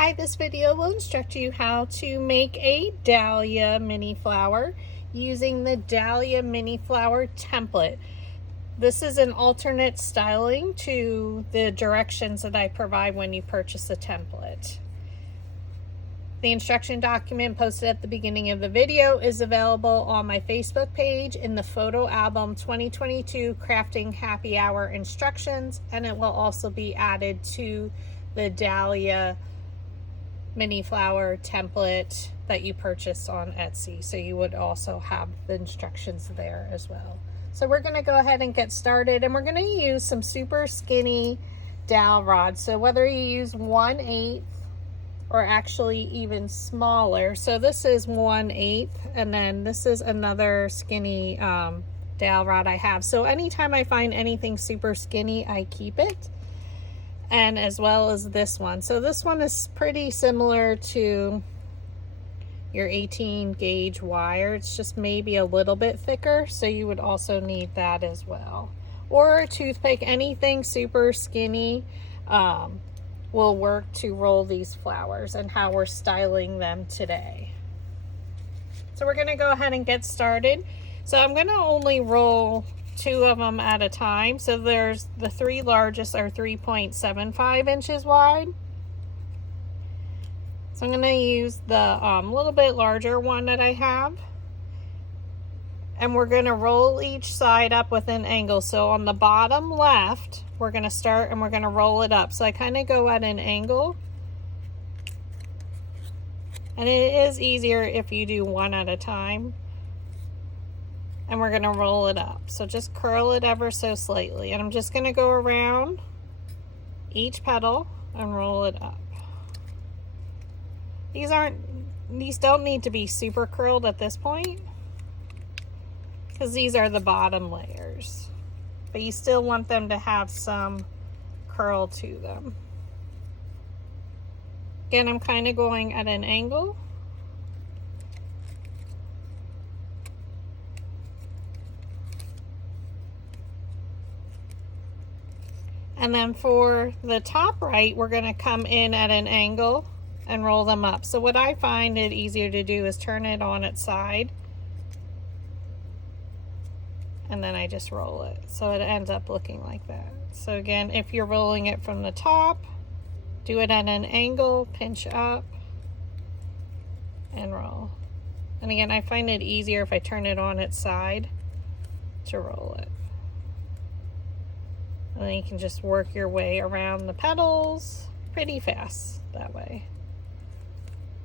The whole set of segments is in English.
Hi, this video will instruct you how to make a Dahlia Mini Flower using the Dahlia Mini Flower template. This is an alternate styling to the directions that I provide when you purchase a template. The instruction document posted at the beginning of the video is available on my Facebook page in the Photo Album 2022 Crafting Happy Hour instructions, and it will also be added to the Dahlia Mini Flower template that you purchase on Etsy. So you would also have the instructions there as well. So we're going to go ahead and get started, and we're going to use some super skinny dowel rods. So whether you use 1/8 or actually even smaller. So this is 1/8, and then this is another skinny dowel rod I have. So anytime I find anything super skinny, I keep it. And as well as this one. So this one is pretty similar to your 18 gauge wire. It's just maybe a little bit thicker, so you would also need that as well. Or a toothpick, anything super skinny will work to roll these flowers and how we're styling them today. So we're gonna go ahead and get started. So I'm gonna only roll 2 of them at a time. So there's the 3 largest are 3.75 inches wide. So I'm going to use the little bit larger one that I have. And we're going to roll each side up with an angle. So on the bottom left, we're going to start and we're going to roll it up. So I kind of go at an angle. And it is easier if you do one at a time. And we're going to roll it up. So just curl it ever so slightly. And I'm just going to go around each petal and roll it up. These don't need to be super curled at this point, because these are the bottom layers. But you still want them to have some curl to them. Again, I'm kind of going at an angle. And then for the top right, we're going to come in at an angle and roll them up. So what I find it easier to do is turn it on its side. And then I just roll it. So it ends up looking like that. So again, if you're rolling it from the top, do it at an angle, pinch up, and roll. And again, I find it easier if I turn it on its side to roll it. And then you can just work your way around the petals pretty fast that way.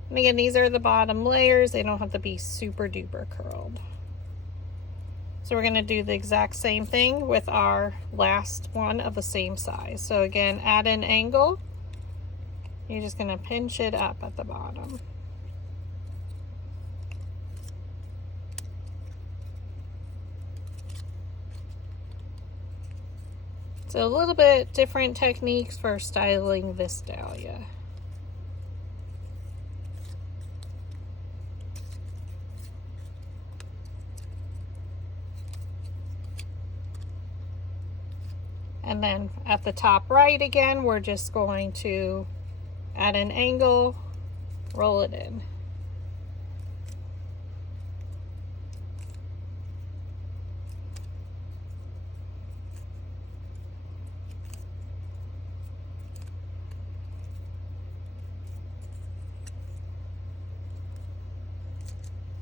And again, these are the bottom layers. They don't have to be super duper curled. So we're going to do the exact same thing with our last one of the same size. So again, at an angle, you're just going to pinch it up at the bottom. So a little bit different techniques for styling this dahlia. And then at the top right again, we're just going to, at an angle, roll it in.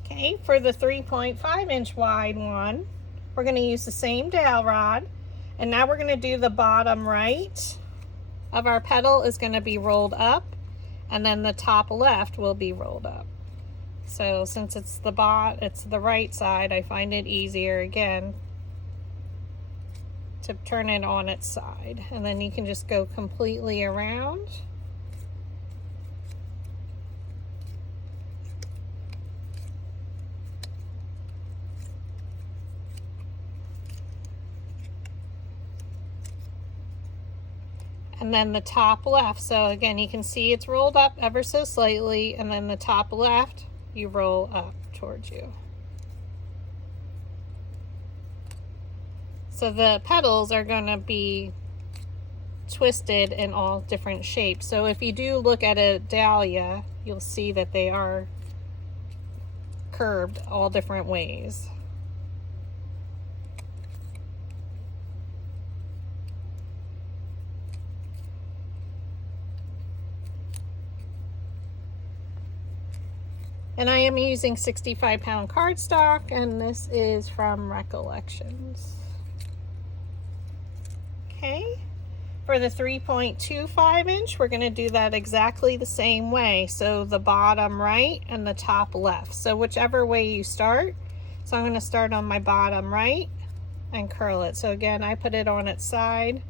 Okay, for the 3.5 inch wide one, we're going to use the same dowel rod, and now we're going to do the bottom right of our petal is going to be rolled up, and then the top left will be rolled up. So since it's the right side, I find it easier again to turn it on its side, and then you can just go completely around. And then the top left, so again, you can see it's rolled up ever so slightly, and then the top left, you roll up towards you. So the petals are going to be twisted in all different shapes. So if you do look at a dahlia, you'll see that they are curved all different ways. And I am using 65-pound cardstock, and this is from Recollections. Okay, for the 3.25 inch, we're going to do that exactly the same way. So the bottom right and the top left. So whichever way you start. So I'm going to start on my bottom right and curl it. So again, I put it on its side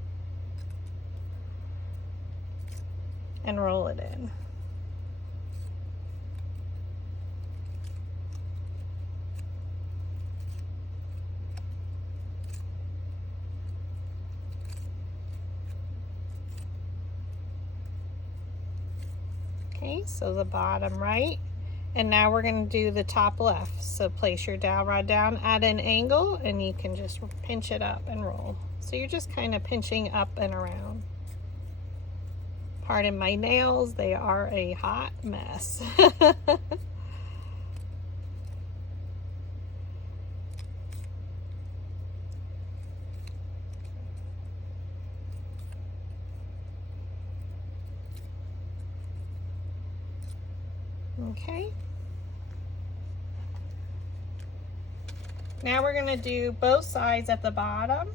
and roll it in. Okay, so the bottom right, and now we're going to do the top left. So place your dowel rod down at an angle, and you can just pinch it up and roll. So you're just kind of pinching up and around. Pardon my nails, they are a hot mess. Okay. Now we're going to do both sides at the bottom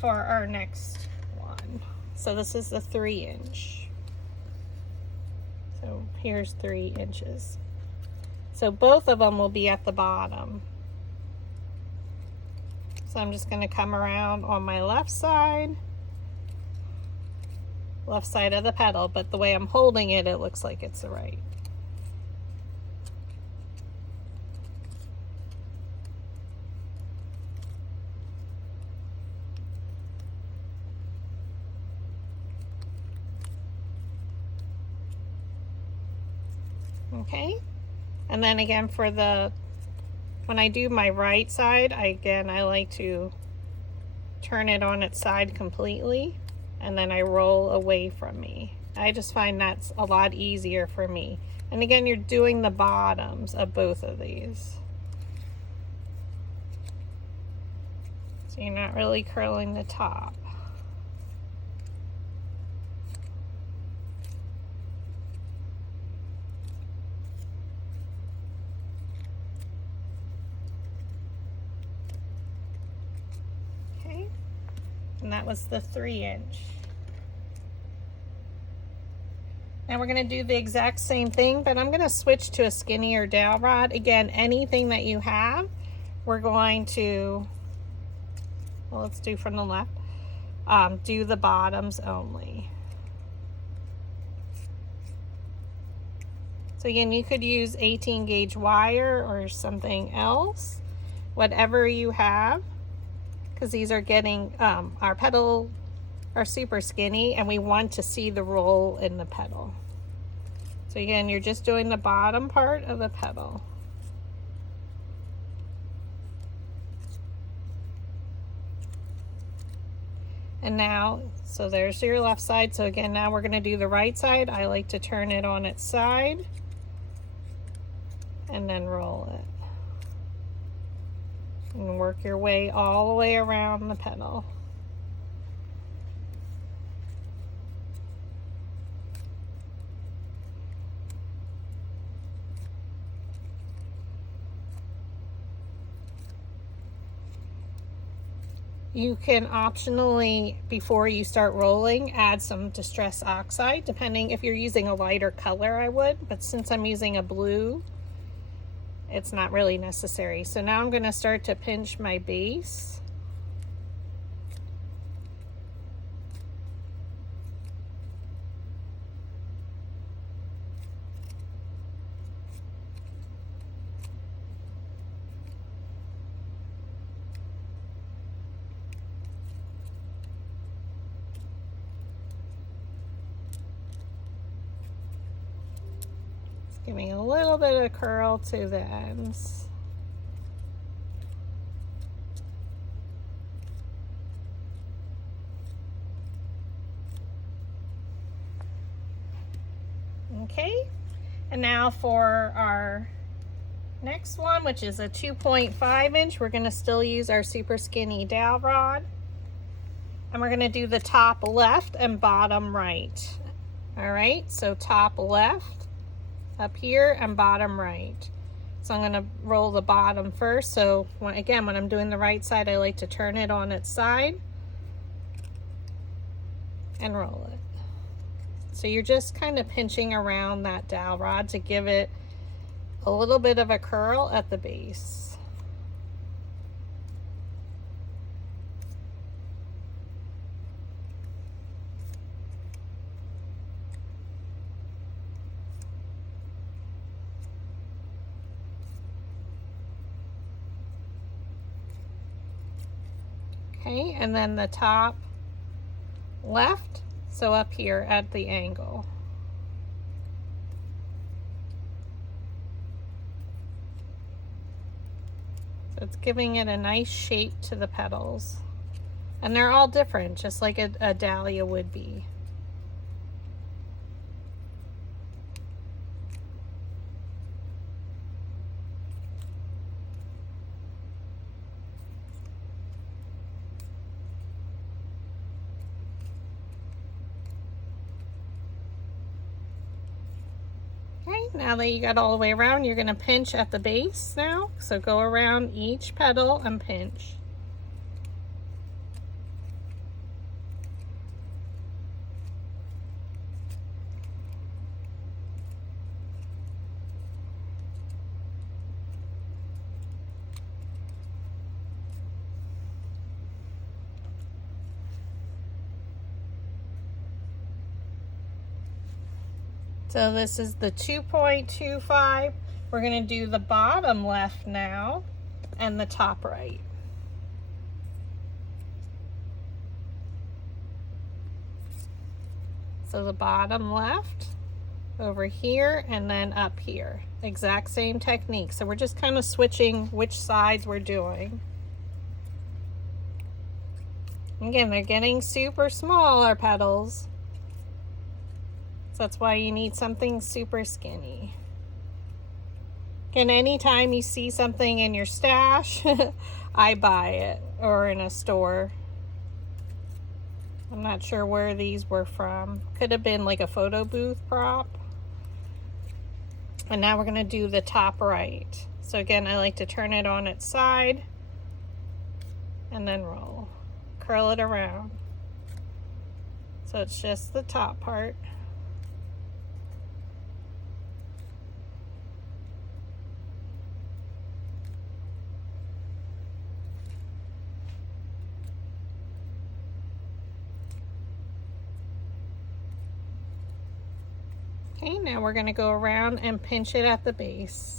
for our next one. So this is the 3 inch. So here's 3 inches. So both of them will be at the bottom. So I'm just going to come around on my left side of the petal, but the way I'm holding it, it looks like it's the right. Okay, and then again for the, when I do my right side, I like to turn it on its side completely, and then I roll away from me. I just find that's a lot easier for me. And again, you're doing the bottoms of both of these. So you're not really curling the top. And that was the 3 inch. Now we're going to do the exact same thing, but I'm going to switch to a skinnier dowel rod. Again, anything that you have, we're going to, well, let's do from the left, do the bottoms only. So again, you could use 18 gauge wire or something else, whatever you have. Because these are getting, our petal are super skinny, and we want to see the roll in the petal. So again, you're just doing the bottom part of the petal. And now, so there's your left side. So again, now we're going to do the right side. I like to turn it on its side and then roll it. And work your way all the way around the petal. You can optionally, before you start rolling, add some Distress Oxide, depending if you're using a lighter color, I would, but since I'm using a blue, it's not really necessary. So now I'm going to start to pinch my base. Giving a little bit of curl to the ends. Okay, and now for our next one, which is a 2.5 inch, we're going to still use our super skinny dowel rod. And we're going to do the top left and bottom right. All right, so top left up here and bottom right. So I'm going to roll the bottom first. So when I'm doing the right side, I like to turn it on its side and roll it. So you're just kind of pinching around that dowel rod to give it a little bit of a curl at the base. Okay, and then the top left, so up here at the angle. So it's giving it a nice shape to the petals. And they're all different, just like a dahlia would be. Okay, now that you got all the way around, you're going to pinch at the base now. So go around each petal and pinch. So this is the 2.25. We're going to do the bottom left now and the top right. So the bottom left over here and then up here. Exact same technique. So we're just kind of switching which sides we're doing. Again, they're getting super small, our petals. So that's why you need something super skinny. Again, anytime you see something in your stash, I buy it, or in a store. I'm not sure where these were from. Could have been like a photo booth prop. And now we're going to do the top right. So again, I like to turn it on its side and then roll. Curl it around. So it's just the top part. Okay, now we're going to go around and pinch it at the base.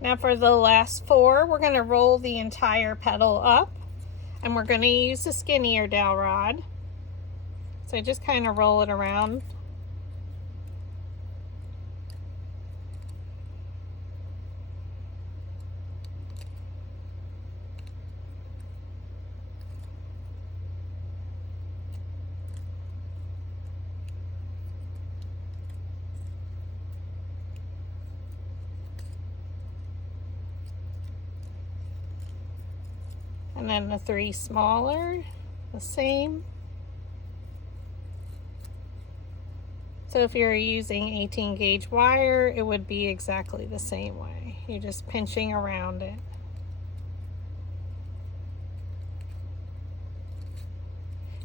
Now for the last four, we're going to roll the entire petal up, and we're going to use the skinnier dowel rod. So just kind of roll it around. And then the three smaller, the same. So if you're using 18 gauge wire, it would be exactly the same way. You're just pinching around it.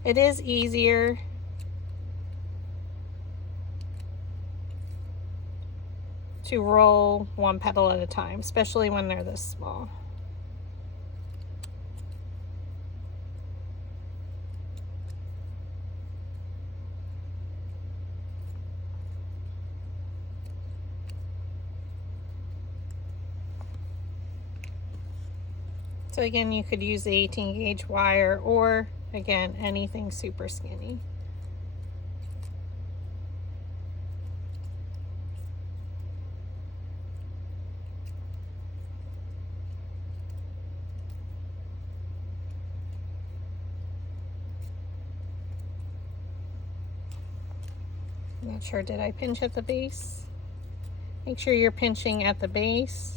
It is easier to roll one petal at a time, especially when they're this small. So again, you could use the 18 gauge wire, or again, anything super skinny. I'm not sure, did I pinch at the base? Make sure you're pinching at the base.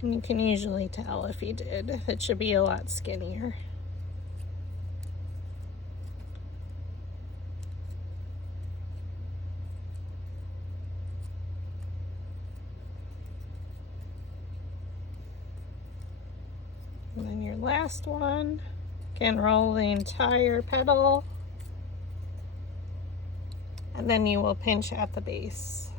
You can usually tell if you did. It should be a lot skinnier. And then your last one, again, roll the entire petal, and then you will pinch at the base.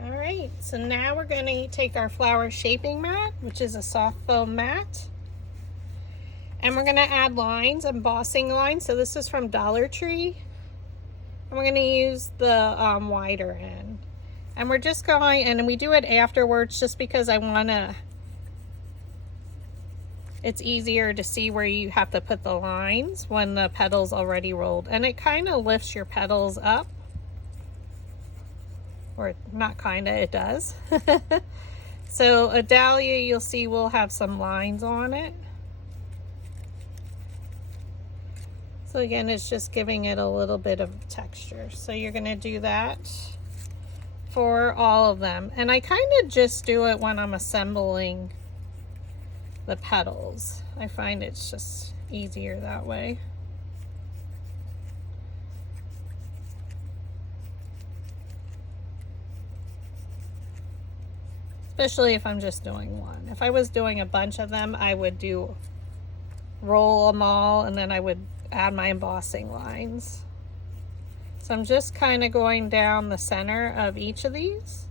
Alright, so now we're going to take our flower shaping mat, which is a soft foam mat, and we're going to add lines, embossing lines. So this is from Dollar Tree, and we're going to use the wider end. And we're just going, and we do it afterwards just because I want to, it's easier to see where you have to put the lines when the petal's already rolled. And it kind of lifts your petals up. Or not kinda, it does. So a dahlia, you'll see, will have some lines on it. So again, it's just giving it a little bit of texture. So you're gonna do that for all of them. And I kind of just do it when I'm assembling the petals. I find it's just easier that way. Especially if I'm just doing one. If I was doing a bunch of them, I would roll them all, and then I would add my embossing lines. So I'm just kind of going down the center of each of these,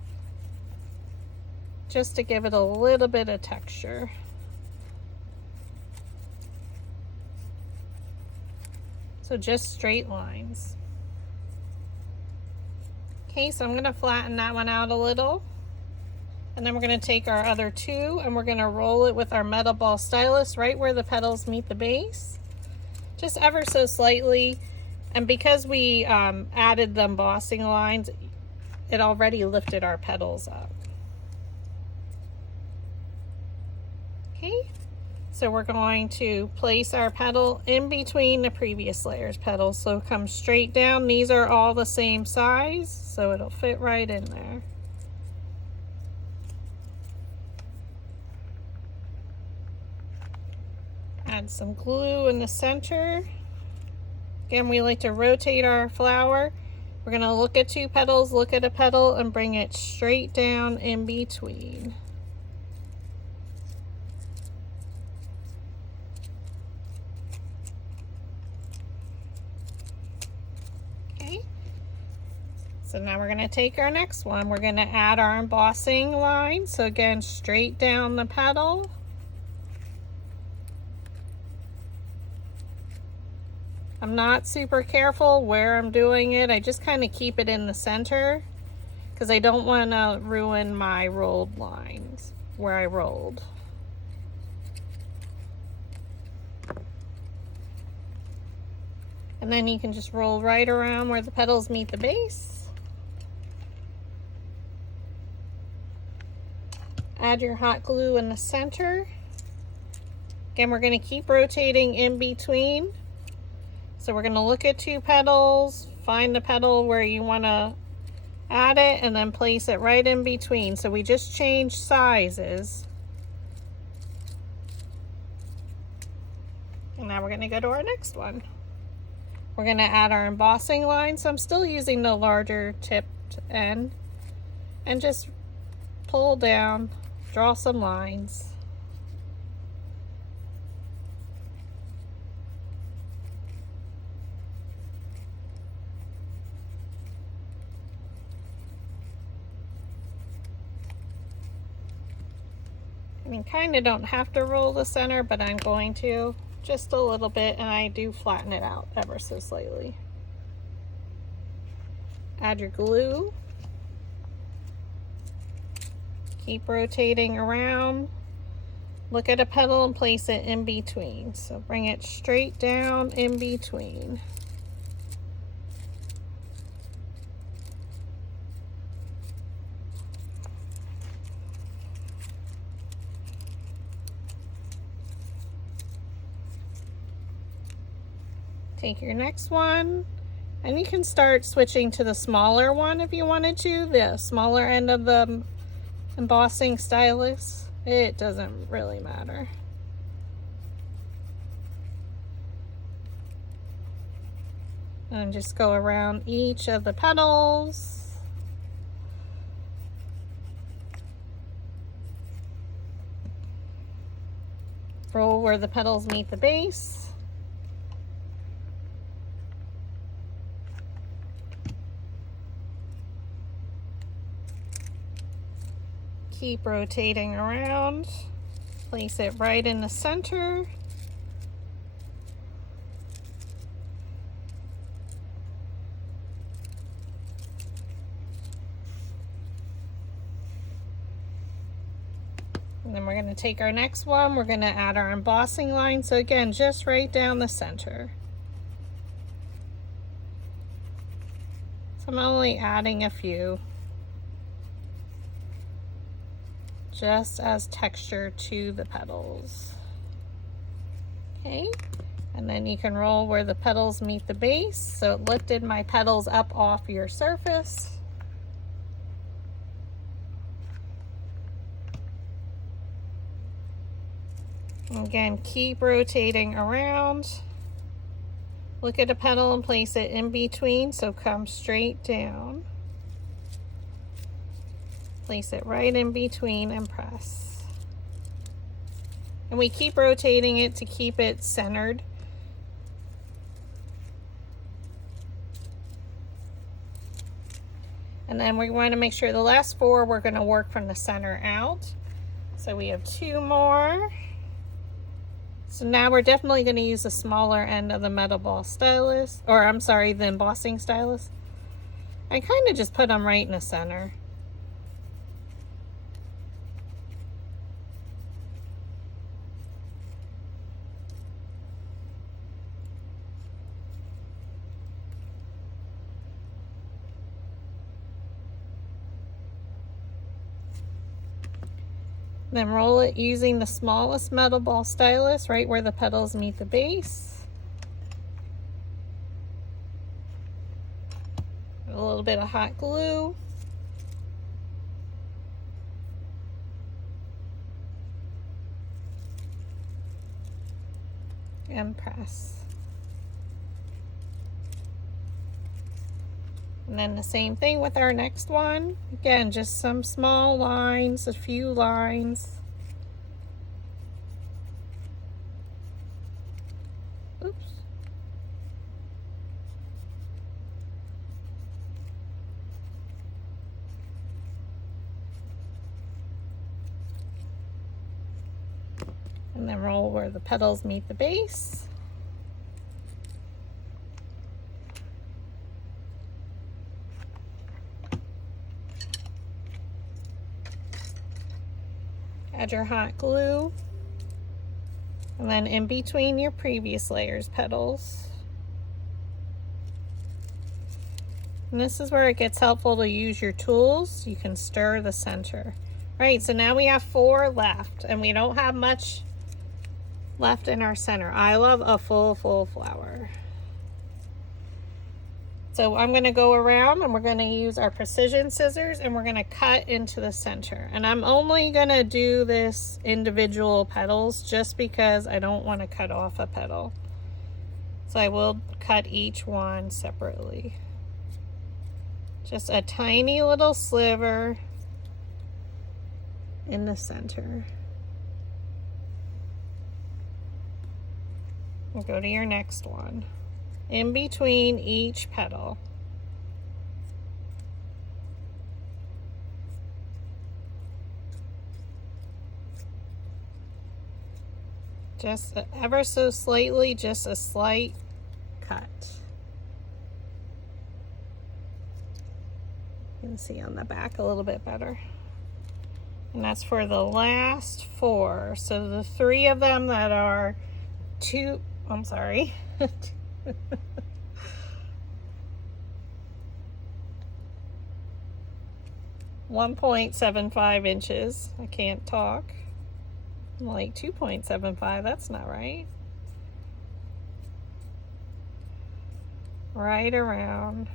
just to give it a little bit of texture. So just straight lines. Okay, so I'm gonna flatten that one out a little. And then we're going to take our other two and we're going to roll it with our metal ball stylus right where the petals meet the base. Just ever so slightly. And because we added the embossing lines, it already lifted our petals up. Okay, so we're going to place our petal in between the previous layer's petals. So come straight down. These are all the same size, so it'll fit right in there. Add some glue in the center. Again, we like to rotate our flower. We're going to look at two petals, look at a petal, and bring it straight down in between. Okay. So now we're going to take our next one. We're going to add our embossing line. So again, straight down the petal. I'm not super careful where I'm doing it. I just kind of keep it in the center because I don't want to ruin my rolled lines where I rolled. And then you can just roll right around where the petals meet the base. Add your hot glue in the center. Again, we're going to keep rotating in between. So we're going to look at 2 petals, find the petal where you want to add it, and then place it right in between. So we just changed sizes. And now we're going to go to our next one. We're going to add our embossing line. So I'm still using the larger tipped end. And just pull down, draw some lines. I mean, kind of don't have to roll the center, but I'm going to just a little bit, and I do flatten it out ever so slightly. Add your glue. Keep rotating around. Look at a petal and place it in between. So bring it straight down in between. Take your next one, and you can start switching to the smaller one if you wanted to, the smaller end of the embossing stylus. It doesn't really matter. And just go around each of the petals. Roll where the petals meet the base. Keep rotating around. Place it right in the center. And then we're going to take our next one. We're going to add our embossing line. So again, just right down the center. So I'm only adding a few, just as texture to the petals. Okay, and then you can roll where the petals meet the base. So it lifted my petals up off your surface. Again, keep rotating around. Look at a petal and place it in between, so come straight down. Place it right in between and press. And we keep rotating it to keep it centered. And then we want to make sure the last 4 we're going to work from the center out. So we have 2 more. So now we're definitely going to use the smaller end of the metal ball stylus, or I'm sorry, the embossing stylus. I kind of just put them right in the center. Then roll it using the smallest metal ball stylus right where the petals meet the base. A little bit of hot glue. And press. And then the same thing with our next one. Again, just some small lines, a few lines. Oops. And then roll where the petals meet the base. Add your hot glue, and then in between your previous layers petals. And this is where it gets helpful to use your tools. You can stir the center. Right, so now we have 4 left, and we don't have much left in our center. I love a full flower. So I'm going to go around and we're going to use our precision scissors and we're going to cut into the center. And I'm only going to do this individual petals just because I don't want to cut off a petal. So I will cut each one separately. Just a tiny little sliver in the center. We'll go to your next one. In between each petal. Just ever so slightly, just a slight cut. You can see on the back a little bit better. And that's for the last 4. So the 3 of them that are 1.75 inches. I can't talk. Like 2.75, that's not right. Right around.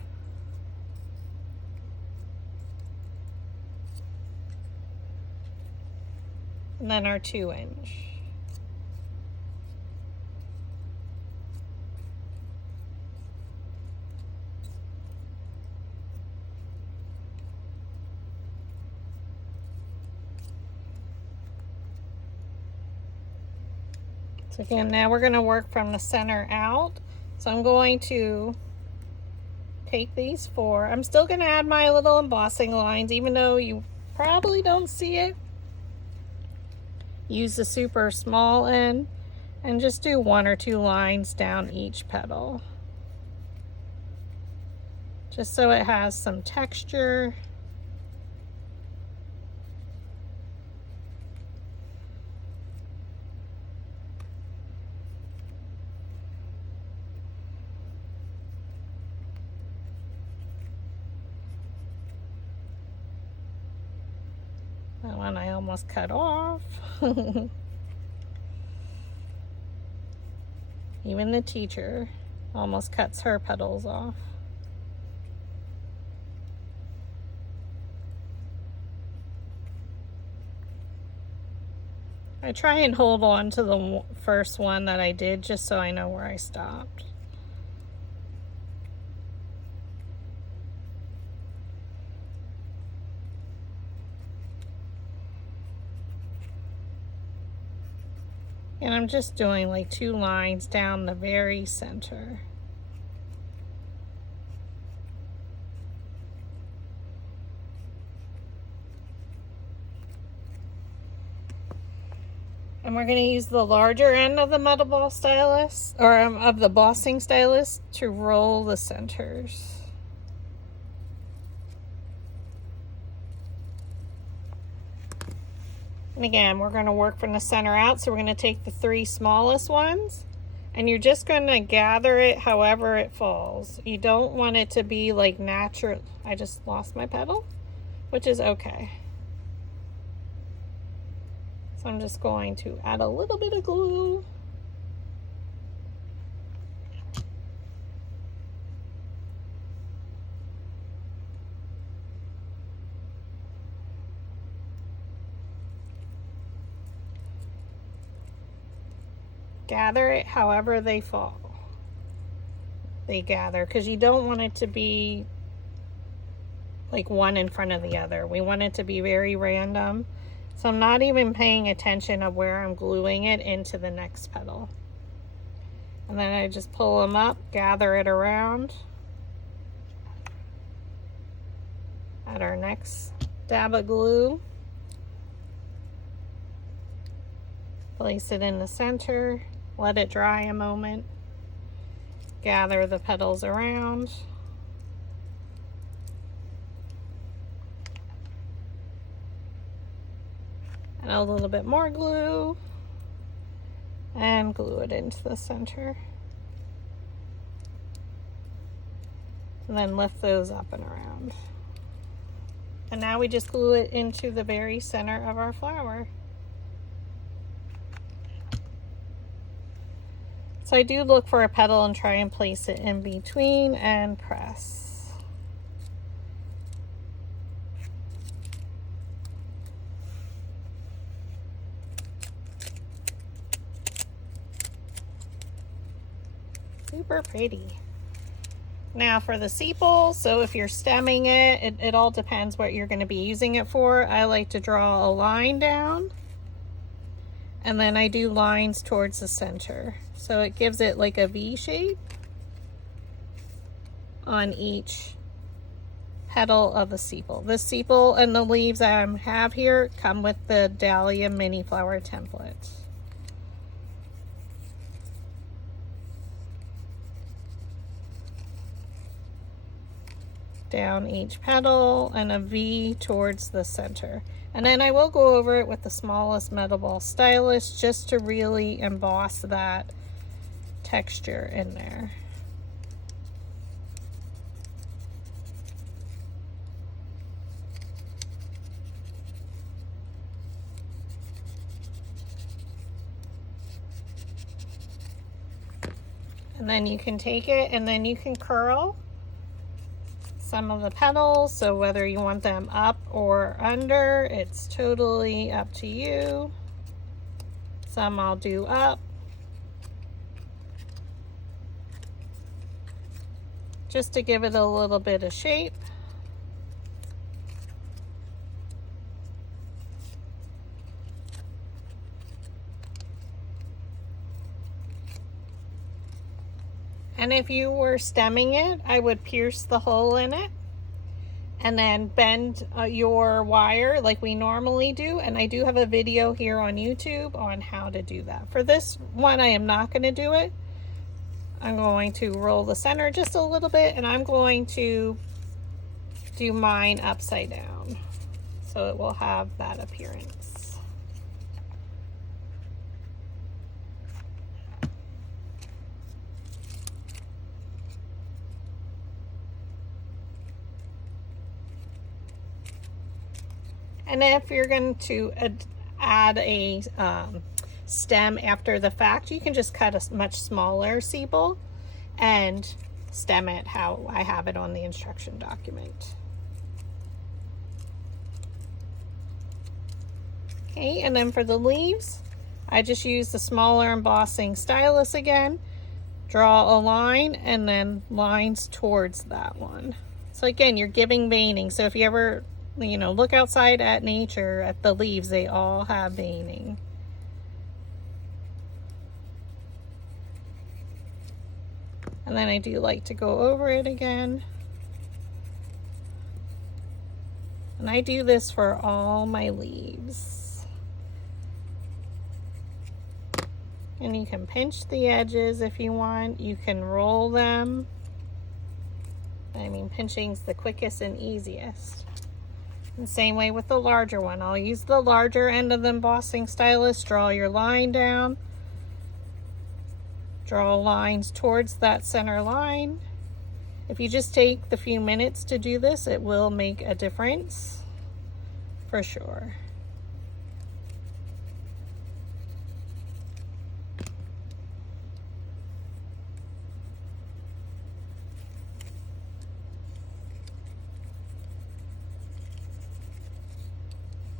And then our 2-inch. So again, now we're going to work from the center out. So I'm going to take these 4. I'm still going to add my little embossing lines, even though you probably don't see it. Use the super small end and just do 1 or 2 lines down each petal. Just so it has some texture. That one I almost cut off. Even the teacher almost cuts her petals off. I try and hold on to the first one that I did just so I know where I stopped. And I'm just doing like 2 lines down the very center. And we're going to use the larger end of the metal ball stylus, or of the bossing stylus, to roll the centers. And again, we're going to work from the center out, so we're going to take the 3 smallest ones, and you're just going to gather it however it falls. You don't want it to be like natural. I just lost my petal, which is okay. So I'm just going to add a little bit of glue. Gather it however they fall. They gather, because you don't want it to be like one in front of the other. We want it to be very random. So I'm not even paying attention of where I'm gluing it into the next petal. And then I just pull them up, gather it around. Add our next dab of glue. Place it in the center. Let it dry a moment. Gather the petals around. And a little bit more glue. And glue it into the center. And then lift those up and around. And now we just glue it into the very center of our flower. So I do look for a petal and try and place it in between and press. Super pretty. Now for the sepal, so if you're stemming it all depends what you're going to be using it for. I like to draw a line down, and then I do lines towards the center. So it gives it like a V shape on each petal of the sepal. The sepal and the leaves I have here come with the Dahlia Mini Flower template. Down each petal and a V towards the center. And then I will go over it with the smallest metal ball stylus just to really emboss that texture in there. And then you can take it and then you can curl some of the petals, so whether you want them up or under, it's totally up to you. Some I'll do up. Just to give it a little bit of shape. And if you were stemming it, I would pierce the hole in it and then bend your wire like we normally do. And I do have a video here on YouTube on how to do that. For this one, I am not going to do it. I'm going to roll the center just a little bit, and I'm going to do mine upside down so it will have that appearance. And if you're going to add a stem after the fact, you can just cut a much smaller sepal and stem it how I have it on the instruction document. Okay, and then for the leaves, I just use the smaller embossing stylus again, draw a line and then lines towards that one. So again, you're giving veining. So if you ever look outside at nature, at the leaves, they all have veining. And then I do like to go over it again. And I do this for all my leaves. And you can pinch the edges if you want. You can roll them. I mean, pinching's the quickest and easiest. And same way with the larger one. I'll use the larger end of the embossing stylus, draw your line down, draw lines towards that center line. If you just take the few minutes to do this, it will make a difference for sure.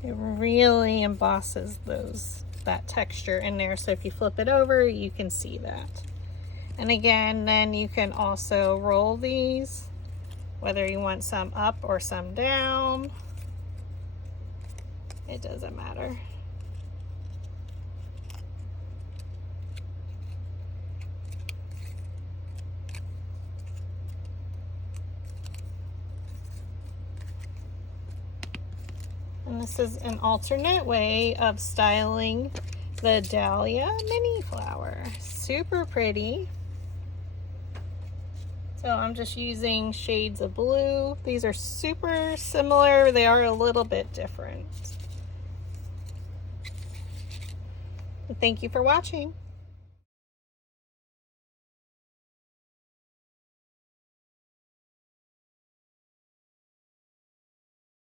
It really embosses that texture in there. So if you flip it over, you can see that. And again, then you can also roll these, whether you want some up or some down. It doesn't matter. And this is an alternate way of styling the Dahlia Mini Flower. Super pretty. So I'm just using shades of blue. These are super similar. They are a little bit different. Thank you for watching.